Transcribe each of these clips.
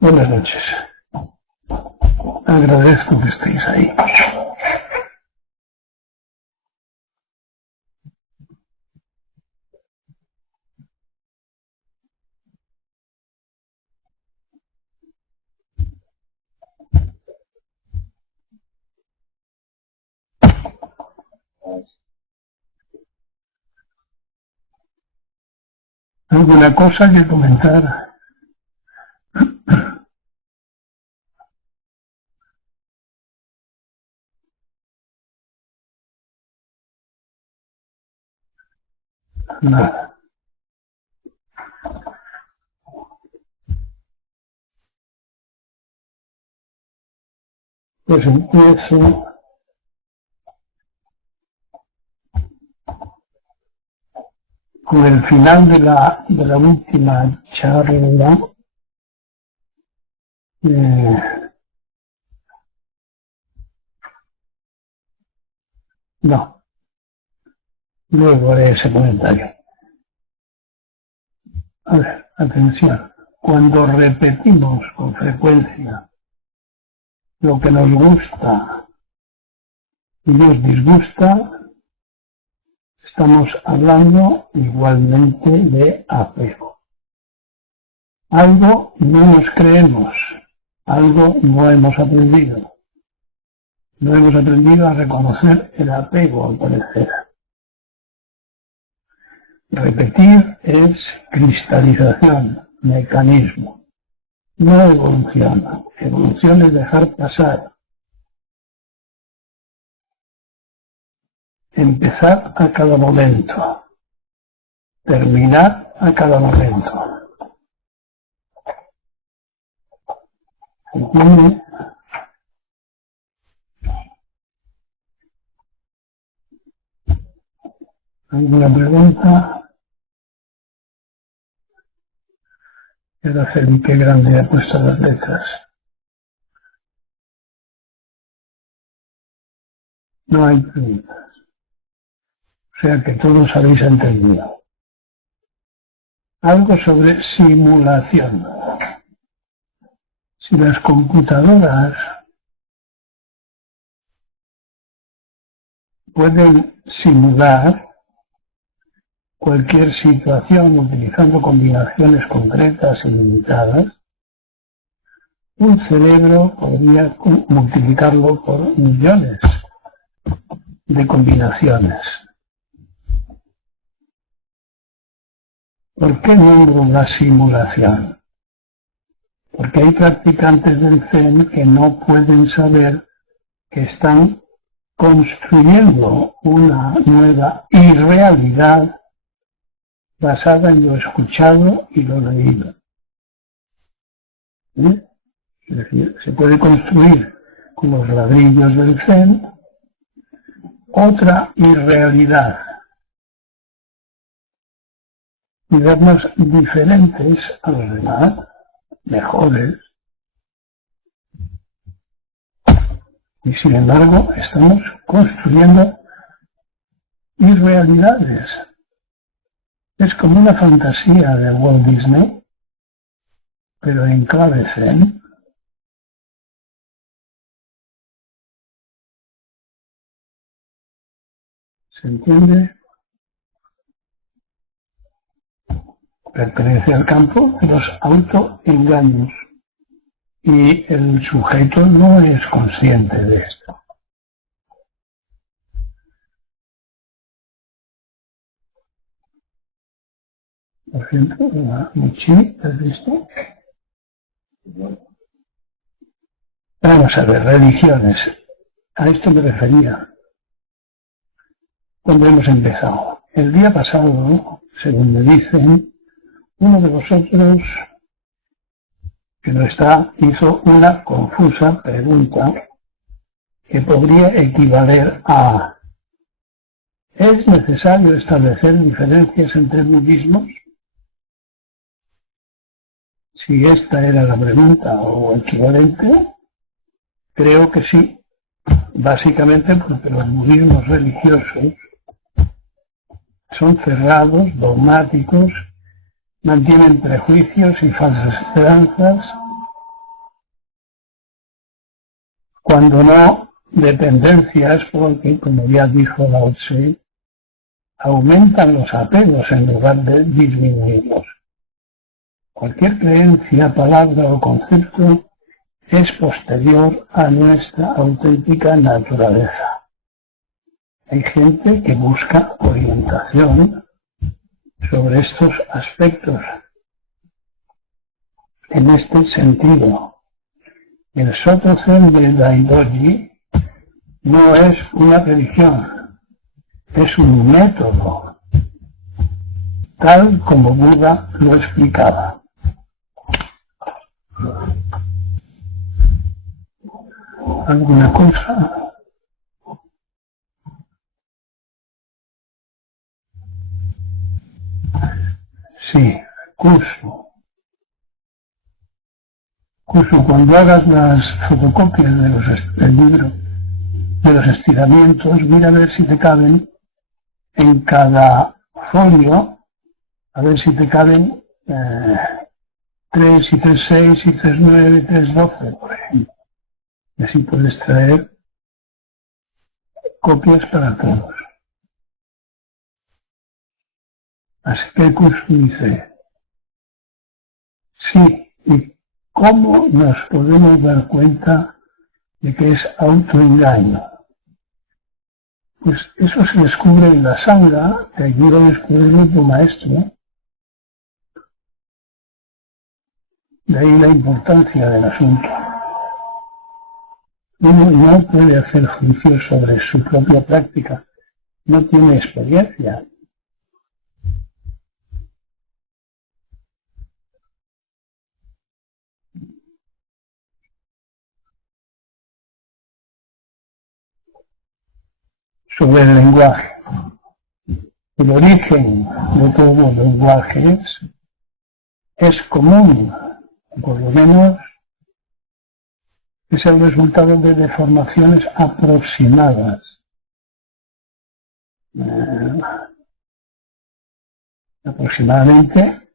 Buenas noches. Agradezco que estéis ahí. ¿Alguna cosa que comentar? Nada. Pues empiezo con el final de la última charla. No, luego haré ese comentario. A ver, atención. Cuando repetimos con frecuencia lo que nos gusta y nos disgusta, estamos hablando igualmente de apego. Algo no nos creemos, algo no hemos aprendido. No hemos aprendido a reconocer el apego, al parecer. Repetir es cristalización, mecanismo. No evolución. Evolución es dejar pasar. Empezar a cada momento. Terminar a cada momento. ¿Entiende? ¿Alguna pregunta? Era Felipe Grande ha puesto las letras. No hay preguntas. O sea que todos habéis entendido. Algo sobre simulación. Si las computadoras pueden simular cualquier situación utilizando combinaciones concretas y limitadas, un cerebro podría multiplicarlo por millones de combinaciones. ¿Por qué nombro la simulación? Porque hay practicantes del Zen que no pueden saber que están construyendo una nueva irrealidad basada en lo escuchado y lo leído. ¿Sí? Es decir, se puede construir con los ladrillos del Zen otra irrealidad y vernos diferentes a los demás, mejores. Y sin embargo, estamos construyendo irrealidades. Es como una fantasía de Walt Disney, pero en clave Zen. ¿Se entiende? Pertenece al campo de los autoengaños y el sujeto no es consciente de esto. Por ejemplo, Michi, ¿has visto? Vamos a ver, religiones. A esto me refería cuando hemos empezado. El día pasado, según me dicen, uno de vosotros que no está hizo una confusa pregunta que podría equivaler a: ¿es necesario establecer diferencias entre budismos? Si esta era la pregunta o equivalente, creo que sí, básicamente porque los budismos religiosos son cerrados, dogmáticos, mantienen prejuicios y falsas esperanzas cuando no dependencias, porque, como ya dijo Lao Tse, aumentan los apegos en lugar de disminuirlos. Cualquier creencia, palabra o concepto es posterior a nuestra auténtica naturaleza. Hay gente que busca orientación sobre estos aspectos. En este sentido, el Soto Zen de Daidoji no es una religión, es un método, tal como Buda lo explicaba. ¿Alguna cosa? Sí, curso. Cuando hagas las fotocopias del libro, de los estiramientos, mira a ver si te caben en cada folio, a ver si te caben 3 y 3, 6 y 3, 9 y 3, 12, por ejemplo. Y así puedes traer copias para todos. Así que el curso dice, sí, ¿y cómo nos podemos dar cuenta de que es autoengaño? Pues eso se descubre en la sangha, te ayuda a descubrirlo tu maestro. De ahí la importancia del asunto. Uno no puede hacer juicios sobre su propia práctica, no tiene experiencia. Sobre el lenguaje. El origen de todos los lenguajes es común, por lo menos es el resultado de deformaciones aproximadas. Aproximadamente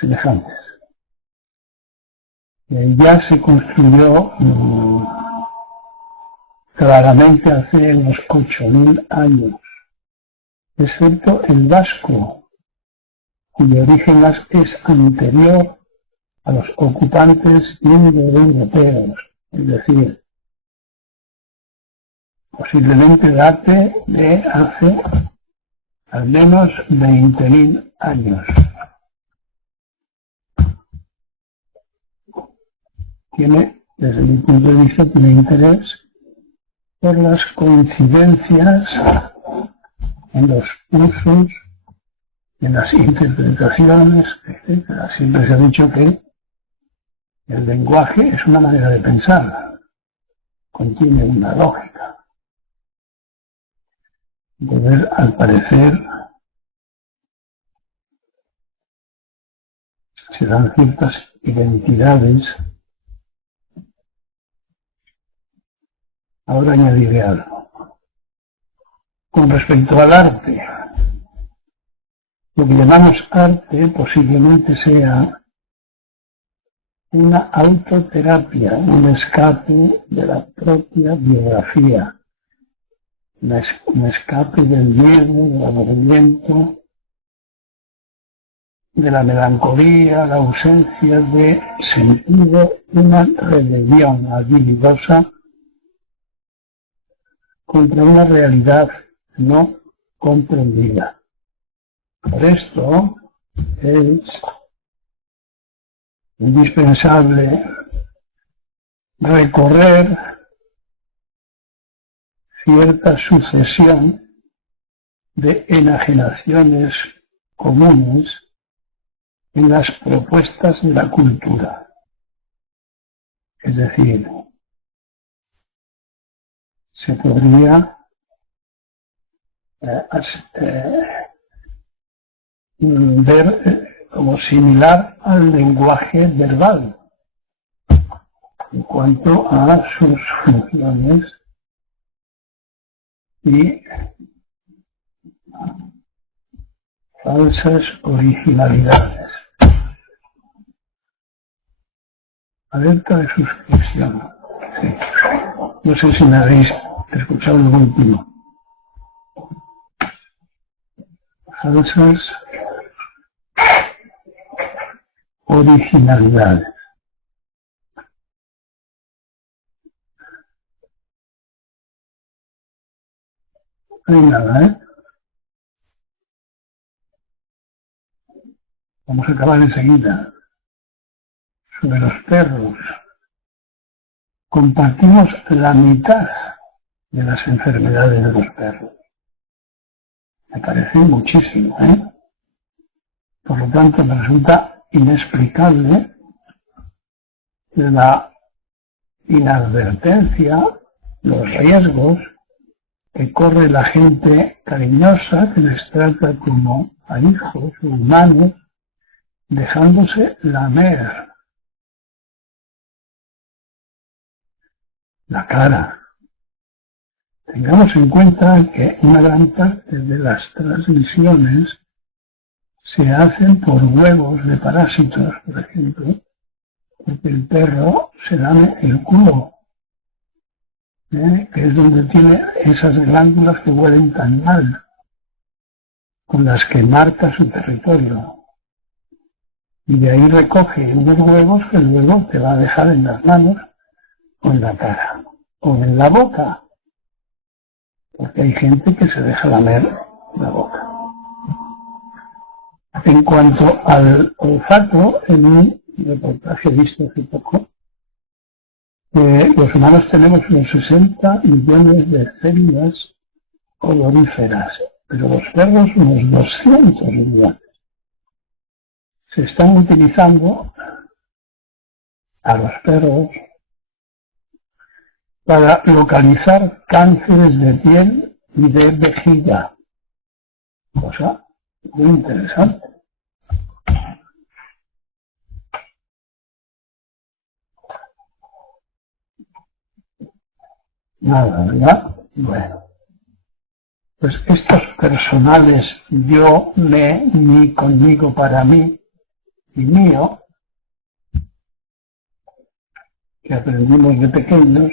semejantes. Ya se construyó claramente hace unos 8.000 años, excepto el vasco, cuyo origen es anterior a los ocupantes indoeuropeos, es decir, posiblemente date de hace al menos 20.000 años. Desde mi punto de vista, tiene interés por las coincidencias en los usos, en las interpretaciones, etc. Siempre se ha dicho que el lenguaje es una manera de pensar, contiene una lógica. Entonces, al parecer, se dan ciertas identidades. Ahora añadiré algo. Con respecto al arte, lo que llamamos arte posiblemente sea una autoterapia, un escape de la propia biografía, un escape del miedo, del aburrimiento, de la melancolía, la ausencia de sentido, una rebelión habilidosa contra una realidad no comprendida. Por esto es indispensable recorrer cierta sucesión de enajenaciones comunes en las propuestas de la cultura. Es decir, se podría ver como similar al lenguaje verbal en cuanto a sus funciones y falsas originalidades. Alerta de suscripción. Sí. No sé si me habéis escuchado lo último. Falsas originalidades. No hay nada, ¿eh? Vamos a acabar enseguida. Sobre los perros. Compartimos la mitad de las enfermedades de los perros. Me parece muchísimo, ¿eh? Por lo tanto, me resulta inexplicable la inadvertencia, los riesgos que corre la gente cariñosa que les trata como a hijos humanos, dejándose lamer la cara. Tengamos en cuenta que una gran parte de las transmisiones se hacen por huevos de parásitos, por ejemplo, porque el perro se lame el culo, que es donde tiene esas glándulas que huelen tan mal, con las que marca su territorio. Y de ahí recoge unos huevos que luego te va a dejar en las manos o en la cara o en la boca, porque hay gente que se deja lamer la boca. En cuanto al olfato, en un reportaje visto hace poco, los humanos tenemos unos 60 millones de células odoríferas, pero los perros unos 200 millones. Se están utilizando a los perros para localizar cánceres de piel y de vejiga, cosa muy interesante. Nada, ¿verdad? Bueno, pues estos personales yo, me, mi, conmigo, para mí y mío, que aprendimos de pequeños,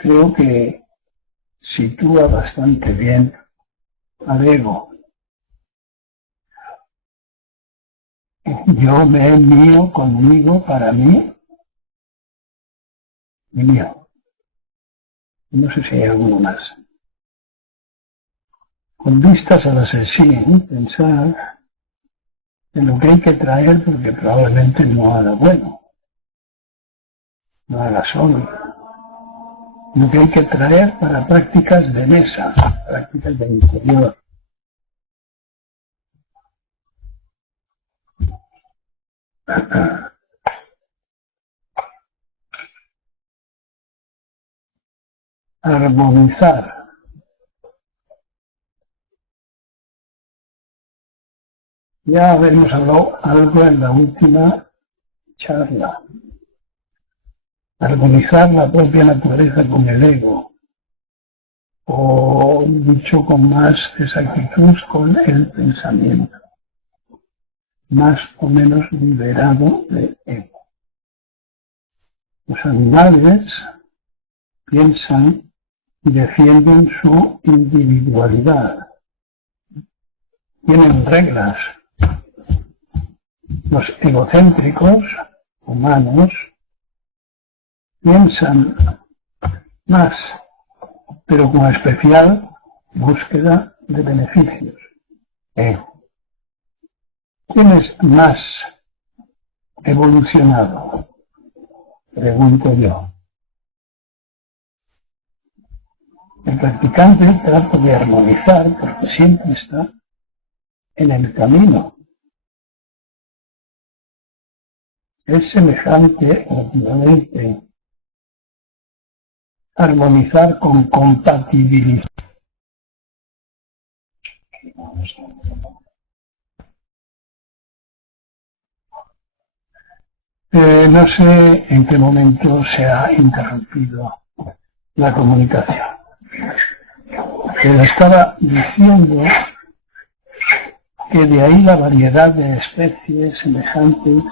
creo que sitúa bastante bien al ego. Yo, me, mío, conmigo, para mí y mío. No sé si hay alguno más. Con vistas a la sesión, pensar en lo que hay que traer porque probablemente no haga bueno, no haga solo. Lo que hay que traer para prácticas de mesa, prácticas de interior. Armonizar. Ya habíamos hablado algo en la última charla. Armonizar la propia naturaleza con el ego. O dicho con más exactitud, con el pensamiento. Más o menos liberado del ego. Los animales piensan y defienden su individualidad. Tienen reglas. Los egocéntricos, humanos, piensan más, pero con especial búsqueda de beneficios. ¿Quién es más evolucionado? Pregunto yo. El practicante trata de armonizar porque siempre está en el camino. Es semejante, obviamente, armonizar con compatibilidad. No sé en qué momento se ha interrumpido la comunicación. Pero estaba diciendo que de ahí la variedad de especies semejantes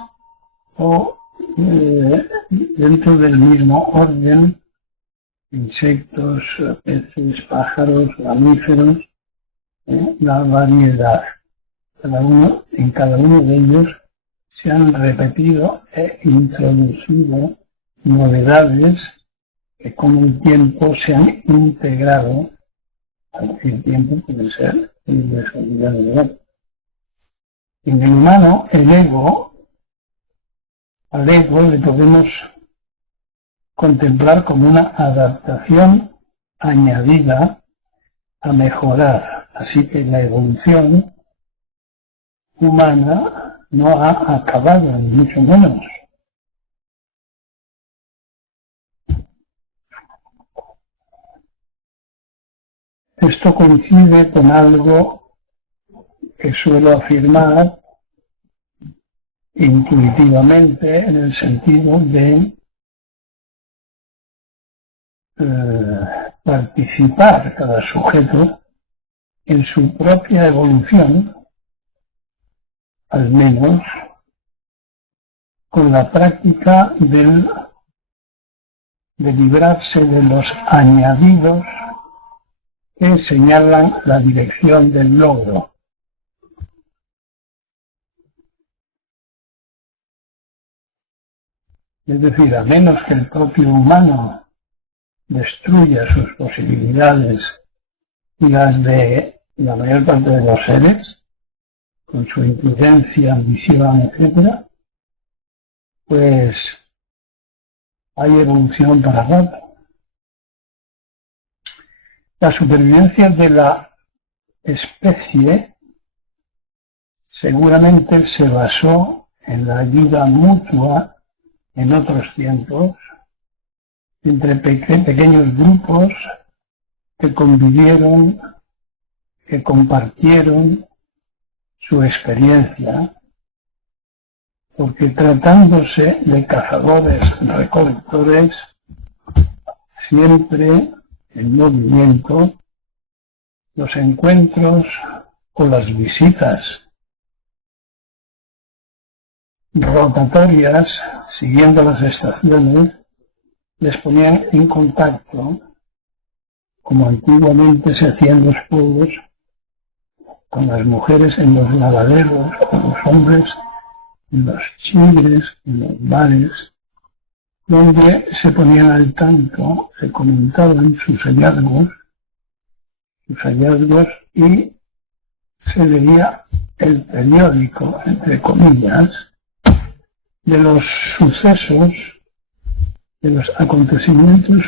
o dentro del mismo orden insectos, peces, pájaros, mamíferos, la variedad. En cada uno de ellos se han repetido e introducido novedades que con el tiempo se han integrado. Al decir tiempo puede ser el desarrollo del ego. En el humano, al ego le podemos contemplar como una adaptación añadida a mejorar. Así que la evolución humana no ha acabado, ni mucho menos. Esto coincide con algo que suelo afirmar intuitivamente en el sentido de participar cada sujeto en su propia evolución, al menos con la práctica de librarse de los añadidos que señalan la dirección del logro. Es decir, a menos que el propio humano destruya sus posibilidades y las de la mayor parte de los seres, con su inteligencia, ambición, etc., pues hay evolución para rato. La supervivencia de la especie seguramente se basó en la ayuda mutua en otros tiempos entre pequeños grupos que convivieron, que compartieron su experiencia, porque tratándose de cazadores-recolectores, siempre en movimiento, los encuentros o las visitas rotatorias, siguiendo las estaciones, les ponían en contacto, como antiguamente se hacía en los pueblos, con las mujeres en los lavaderos, con los hombres en los chigres, en los bares, donde se ponían al tanto, se comentaban sus hallazgos y se leía el periódico, entre comillas, de los sucesos, de los acontecimientos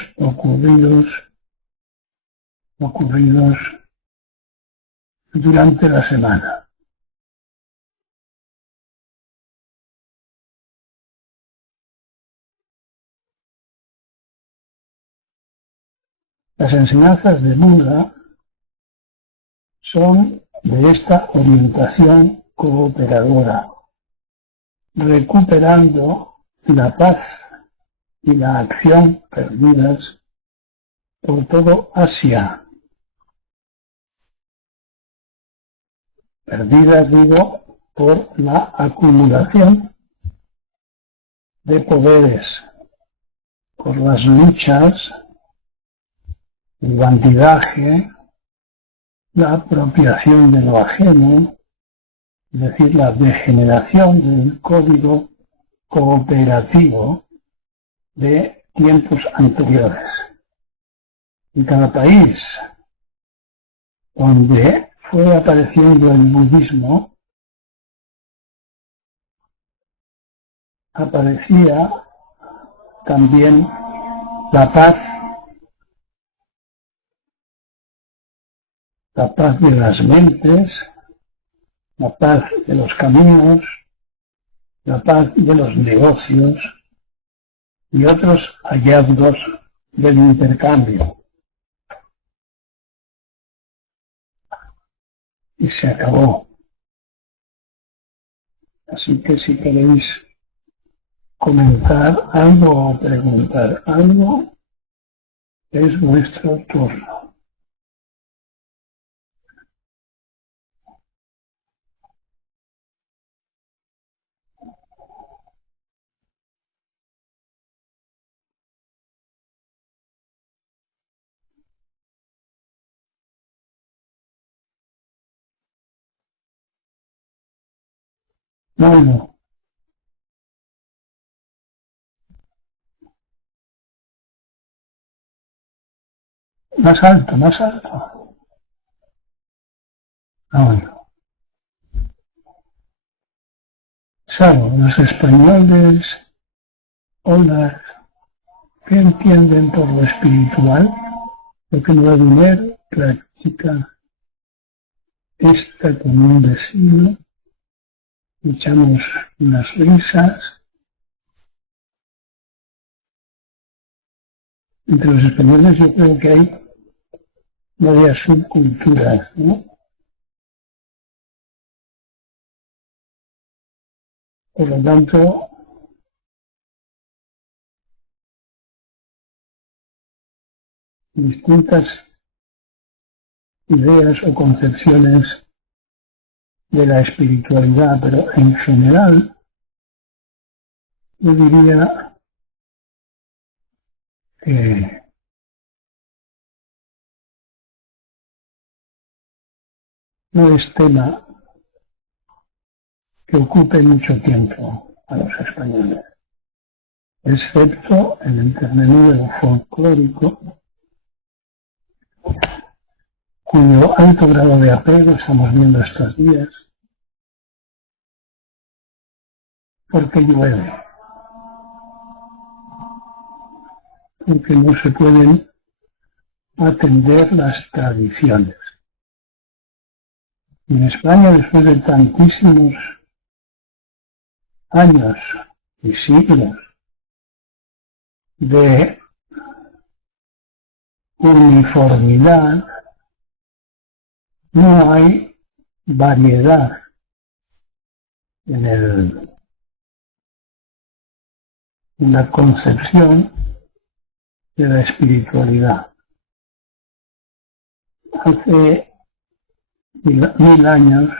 ocurridos durante la semana. Las enseñanzas de Buda son de esta orientación cooperadora, recuperando la paz y la acción perdidas por todo Asia. Perdidas, digo, por la acumulación de poderes, por las luchas, el bandidaje, la apropiación de lo ajeno, es decir, la degeneración del código cooperativo de tiempos anteriores. En cada país donde fue apareciendo el budismo, aparecía también la paz de las mentes, la paz de los caminos, la paz de los negocios y otros hallazgos del intercambio. Y se acabó. Así que si queréis comentar algo o preguntar algo, es vuestro turno. No, no. Más alto, más alto. No, no. Claro, los españoles, hola, ¿qué entienden por lo espiritual? Lo que no hay dinero, practica esta con un vecino, echamos unas risas. Entre los españoles yo creo que hay varias subculturas, ¿no? Por lo tanto, distintas ideas o concepciones de la espiritualidad, pero en general yo diría que no es tema que ocupe mucho tiempo a los españoles, excepto en el terreno folclórico, cuyo alto grado de apego estamos viendo estos días, porque llueve, porque no se pueden atender las tradiciones. Y en España, después de tantísimos años y siglos de uniformidad, no hay variedad en la concepción de la espiritualidad. Hace 1000 años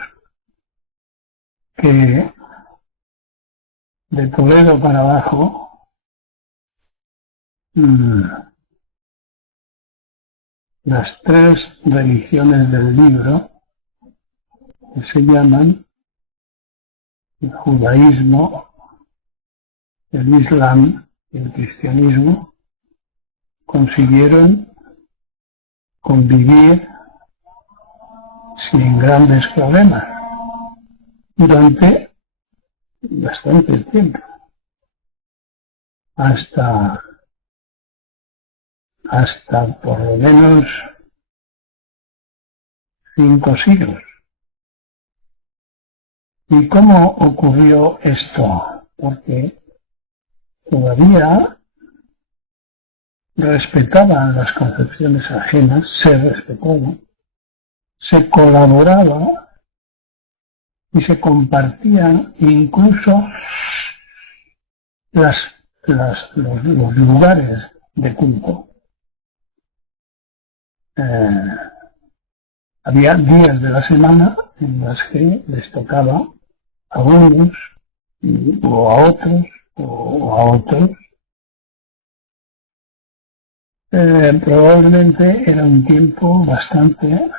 que de Toledo para abajo las 3 religiones del libro, que se llaman el judaísmo, el islam y el cristianismo, consiguieron convivir sin grandes problemas durante bastante tiempo, hasta por lo menos 5 siglos. ¿Y cómo ocurrió esto? Porque todavía respetaban las concepciones ajenas, se respetaban, se colaboraba y se compartían incluso los lugares de culto. Había días de la semana en los que les tocaba a unos o a otros. Probablemente era un tiempo bastante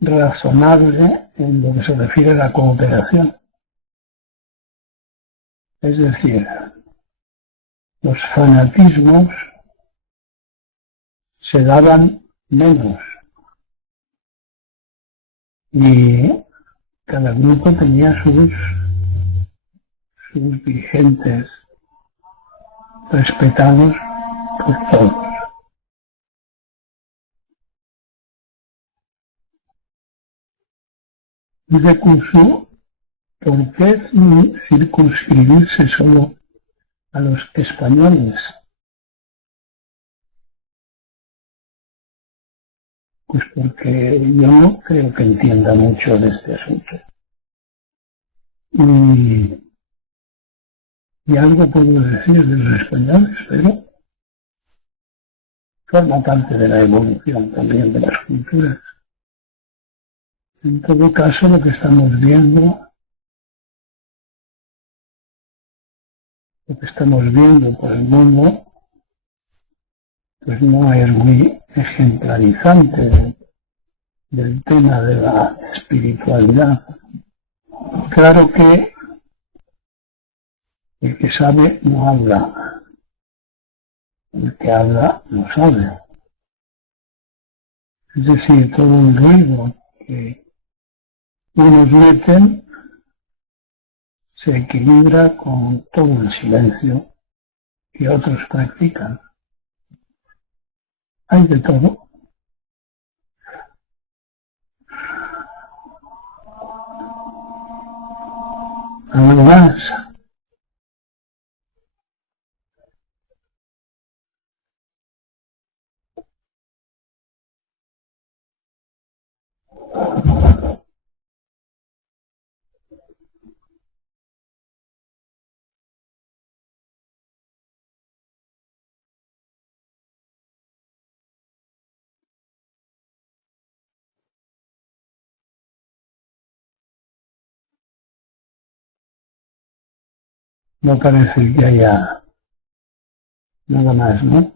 razonable en lo que se refiere a la cooperación. Es decir, los fanatismos se daban menos y cada grupo tenía sus dirigentes respetados por todos. Dice Curso, ¿por qué circunscribirse solo a los españoles? Pues porque yo no creo que entienda mucho de este asunto. Y algo puedo decir de los españoles, pero forma parte de la evolución también de las culturas. En todo caso, lo que estamos viendo por el mundo, pues no es muy ejemplarizante del tema de la espiritualidad. Claro que el que sabe no habla, el que habla no sabe. Es decir, todo el ruido que unos meten se equilibra con todo el silencio que otros practican. Hay de todo. ¿Algo más? No parece que haya nada más, ¿no?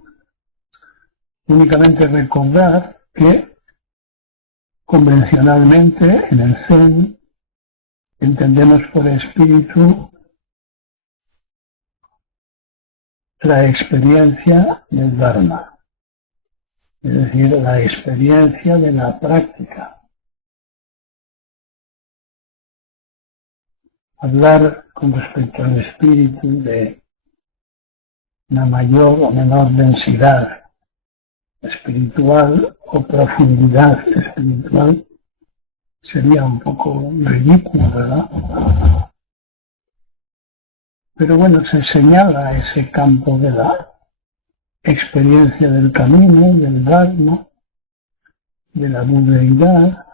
Únicamente recordar que convencionalmente en el Zen entendemos por espíritu la experiencia del Dharma, es decir, la experiencia de la práctica. Hablar con respecto al espíritu de una mayor o menor densidad espiritual o profundidad espiritual sería un poco ridículo, ¿verdad? Pero bueno, se señala ese campo de la experiencia del camino, del Dharma, de la budeidad,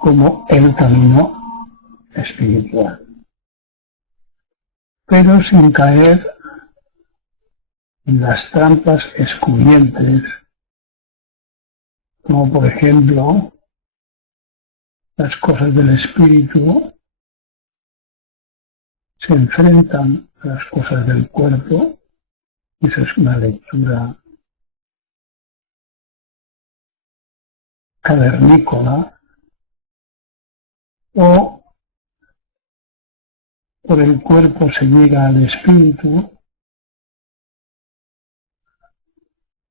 como el camino espiritual. Pero sin caer en las trampas excluyentes, como por ejemplo las cosas del espíritu se enfrentan a las cosas del cuerpo, y esa es una lectura cavernícola, o por el cuerpo se llega al espíritu,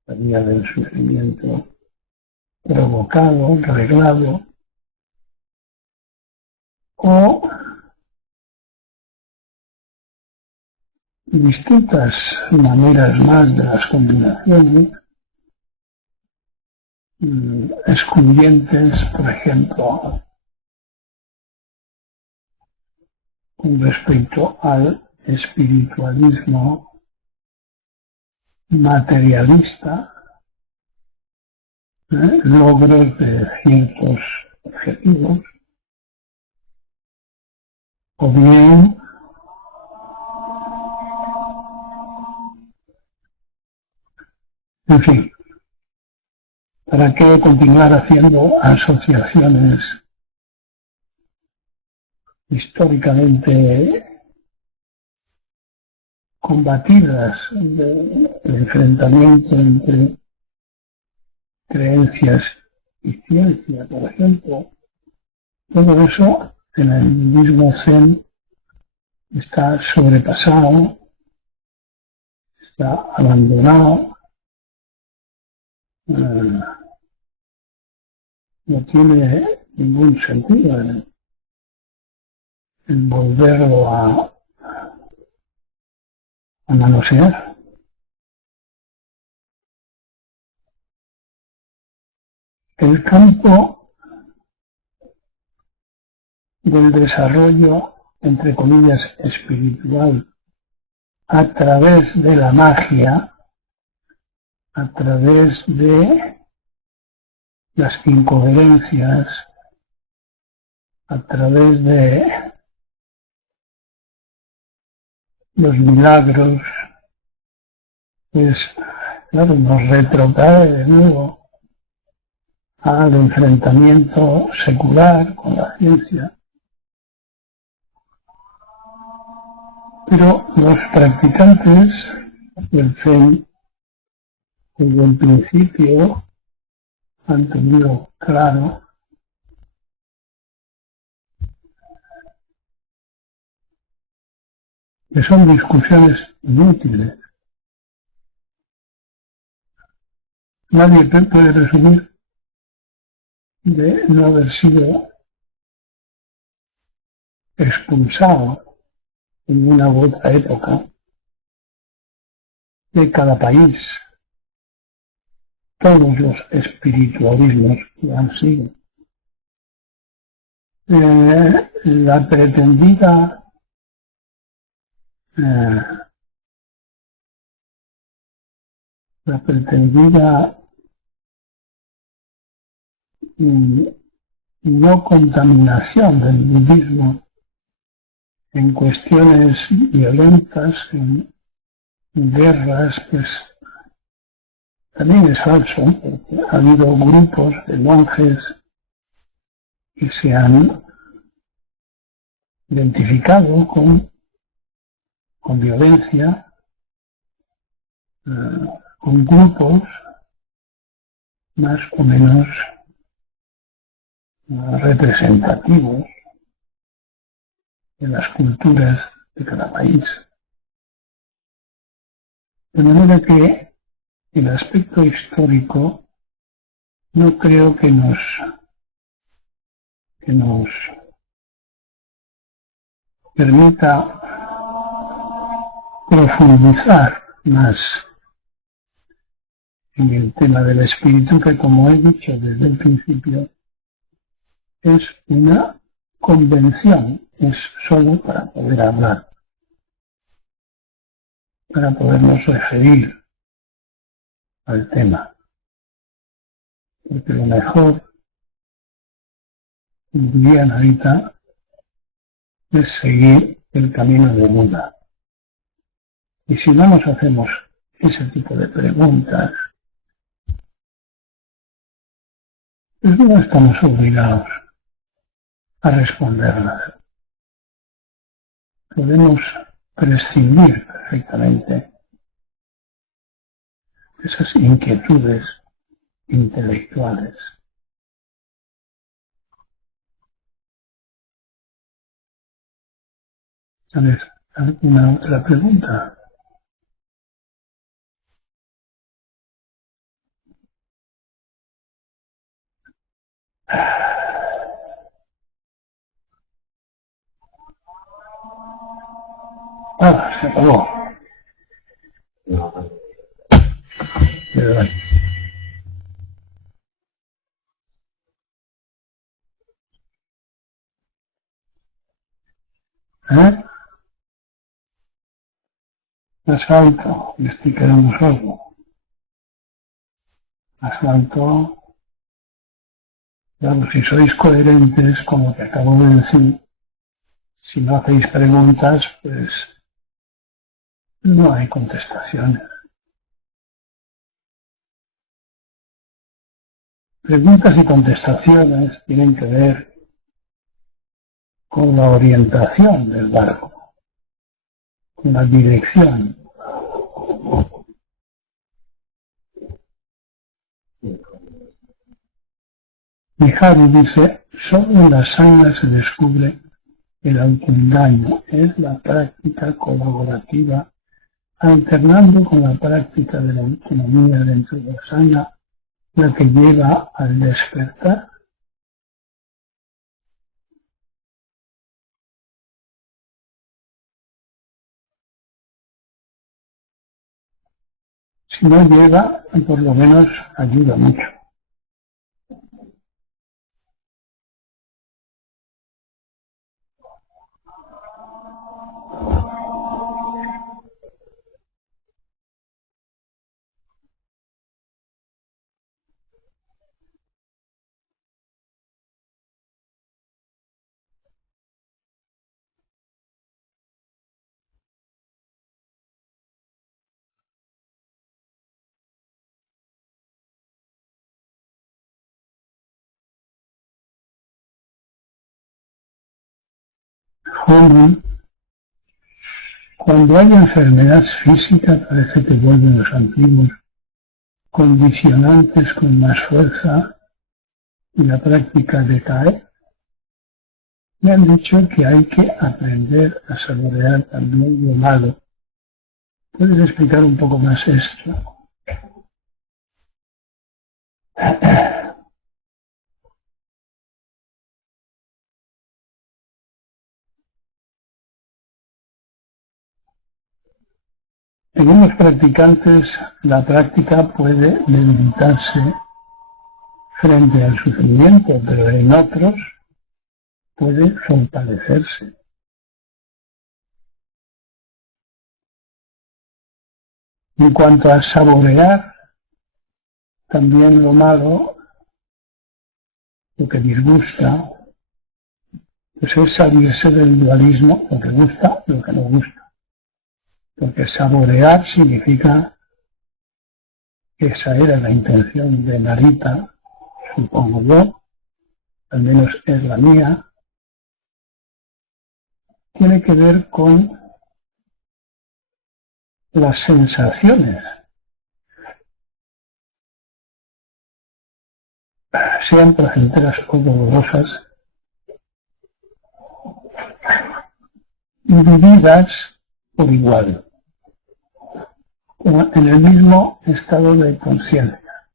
la vía del sufrimiento provocado, reglado, o distintas maneras más de las combinaciones, excluyentes, por ejemplo, con respecto al espiritualismo materialista, logros de ciertos objetivos, o bien en fin, ¿para qué continuar haciendo asociaciones históricamente combatidas del enfrentamiento entre creencias y ciencia, por ejemplo? Todo eso en el budismo Zen está sobrepasado, está abandonado, no tiene ningún sentido el volverlo a manosear. El campo del desarrollo, entre comillas, espiritual, a través de la magia, a través de las incoherencias, a través de los milagros, pues claro, nos retrotrae de nuevo al enfrentamiento secular con la ciencia. Pero los practicantes del Zen desde el principio han tenido claro que son discusiones inútiles. Nadie puede presumir de no haber sido expulsado en una u otra época de cada país todos los espiritualismos que han sido. La pretendida no contaminación del budismo en cuestiones violentas, en guerras, pues también es falso, porque ha habido grupos de monjes que se han identificado con violencia, con grupos más o menos representativos de las culturas de cada país. De manera que el aspecto histórico no creo que nos permita profundizar más en el tema del espíritu, que, como he dicho desde el principio, es una convención, es solo para poder hablar, para podernos referir al tema. Porque lo mejor, diría Narita, es seguir el camino de Buda. Y si no nos hacemos ese tipo de preguntas, pues no estamos obligados a responderlas. Podemos prescindir perfectamente de esas inquietudes intelectuales. ¿Sabes? ¿Alguna otra pregunta? Se acabó. Más alto, y estoy quedando sordo. Más alto, claro, si sois coherentes con lo que acabo de decir, si no hacéis preguntas, pues no hay contestaciones. Preguntas y contestaciones tienen que ver con la orientación del barco, con la dirección. Miharu dice, solo en la sangha se descubre el autoengaño, es la práctica colaborativa, alternando con la práctica de la autonomía dentro de la sangha, la que lleva al despertar. Si no lleva, por lo menos ayuda mucho. Joven, cuando hay enfermedad física parece que vuelven los antiguos condicionantes con más fuerza y la práctica decae. Me han dicho que hay que aprender a saborear también lo malo. ¿Puedes explicar un poco más esto? En unos practicantes, la práctica puede debilitarse frente al sufrimiento, pero en otros puede fortalecerse. En cuanto a saborear también lo malo, lo que disgusta, pues es salirse del dualismo, lo que gusta y lo que no gusta. Porque saborear significa, esa era la intención de Narita, supongo yo, al menos es la mía, tiene que ver con las sensaciones, sean placenteras o dolorosas, y vividas por igual, en el mismo estado de conciencia.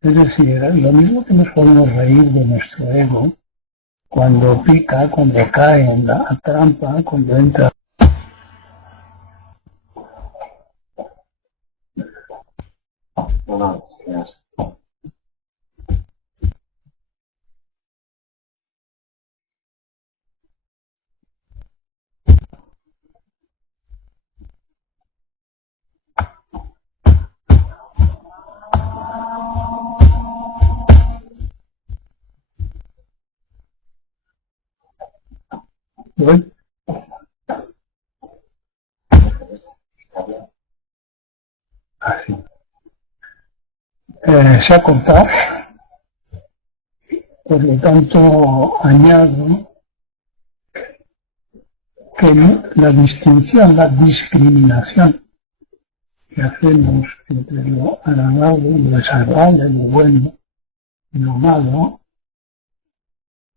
Es decir, lo mismo que nos podemos reír de nuestro ego, cuando pica, cuando cae en la trampa, cuando entra. ¿Voy? Así. Se ha cortado, por lo tanto añado que la distinción, la discriminación que hacemos entre lo agradable y lo desagradable, lo bueno y lo malo,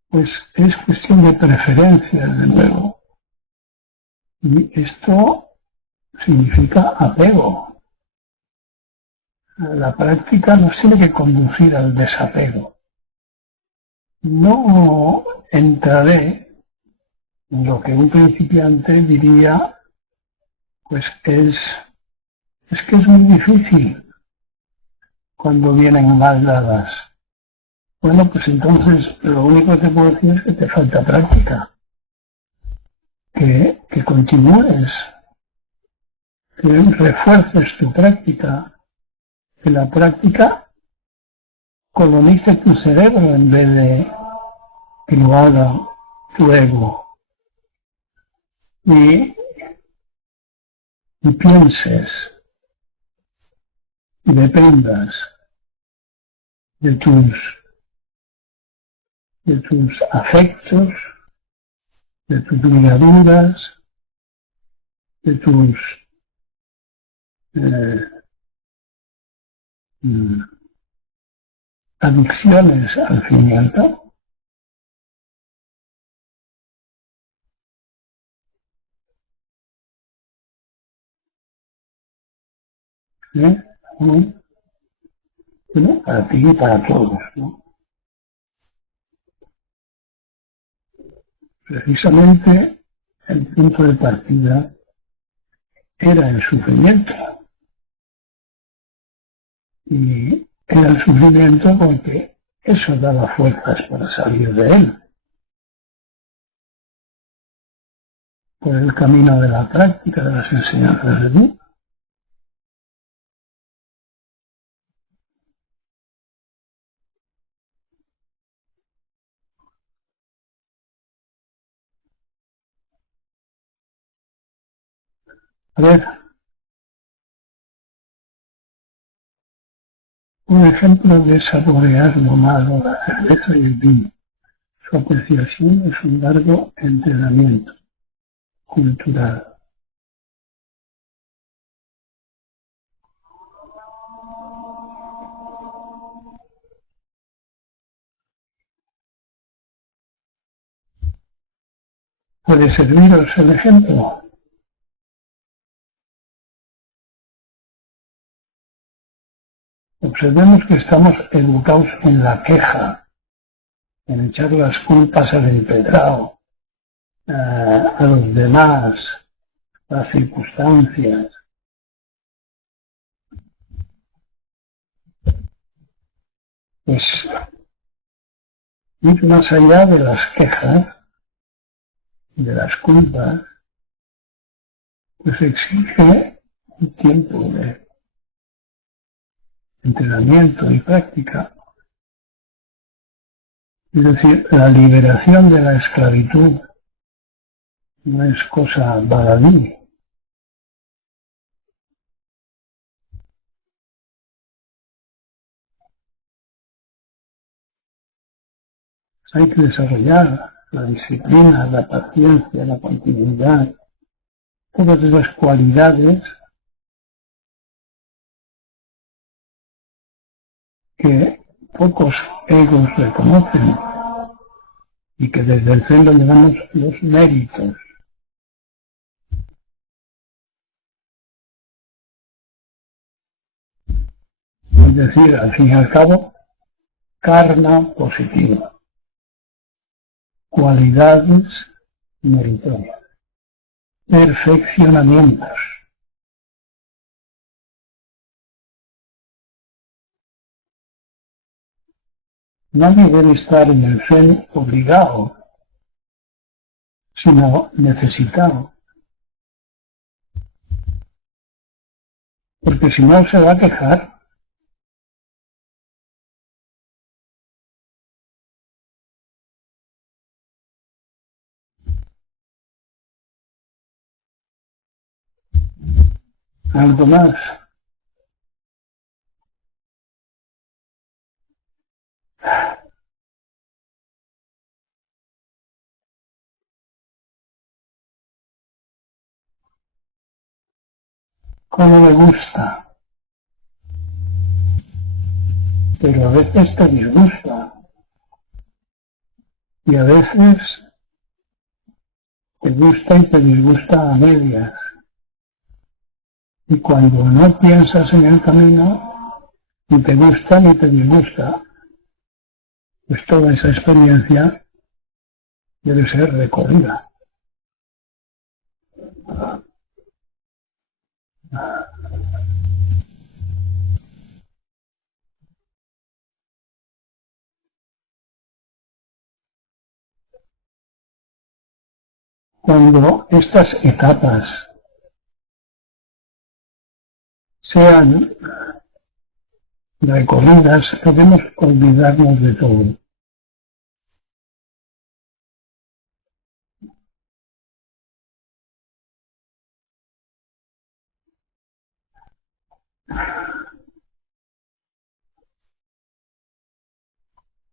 pues es cuestión de preferencia, desde luego. Y esto significa apego. La práctica nos tiene que conducir al desapego. No entraré en lo que un principiante diría, pues es que es muy difícil cuando vienen mal dadas. Bueno, pues entonces lo único que te puedo decir es que te falta práctica, que continúes, que refuerces tu práctica, que la práctica colonice tu cerebro en vez de que lo haga tu ego. Y pienses y dependas de tus afectos, de tus ligaduras, de tus eh, adicciones al fin y al cabo. ¿Eh? Bueno, para ti y para todos, ¿no? Precisamente el punto de partida era el sufrimiento. Y era el sufrimiento porque eso daba fuerzas para salir de él. Por el camino de la práctica, de las enseñanzas de Dios. A ver, un ejemplo de saborear lo malo, la cerveza y el vino. Su apreciación es un largo entrenamiento cultural. ¿Puede serviros el ejemplo? Observemos que estamos educados en la queja, en echar las culpas al empedrado, a los demás, a las circunstancias. Pues ir más allá de las quejas, de las culpas, pues exige un tiempo de entrenamiento y práctica. Es decir, la liberación de la esclavitud no es cosa baladí. Hay que desarrollar la disciplina, la paciencia, la continuidad, todas esas cualidades que pocos egos reconocen y que desde el centro llamamos los méritos. Es decir, al fin y al cabo, karma positiva, cualidades meritorias, perfeccionamientos. Nadie debe estar en el zen obligado, sino necesitado, porque si no se va a quejar. Algo más. Como me gusta, pero a veces te disgusta y a veces te gusta y te disgusta a medias. Y cuando no piensas en el camino, ni te gusta ni te disgusta, pues toda esa experiencia debe ser recorrida. Cuando estas etapas sean recorridas, podemos olvidarnos de todo.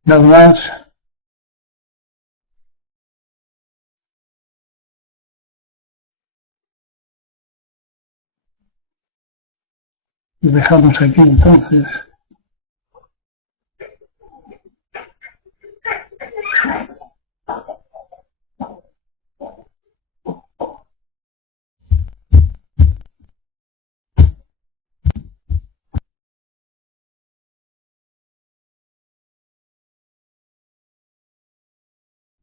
Nada más, y dejamos aquí entonces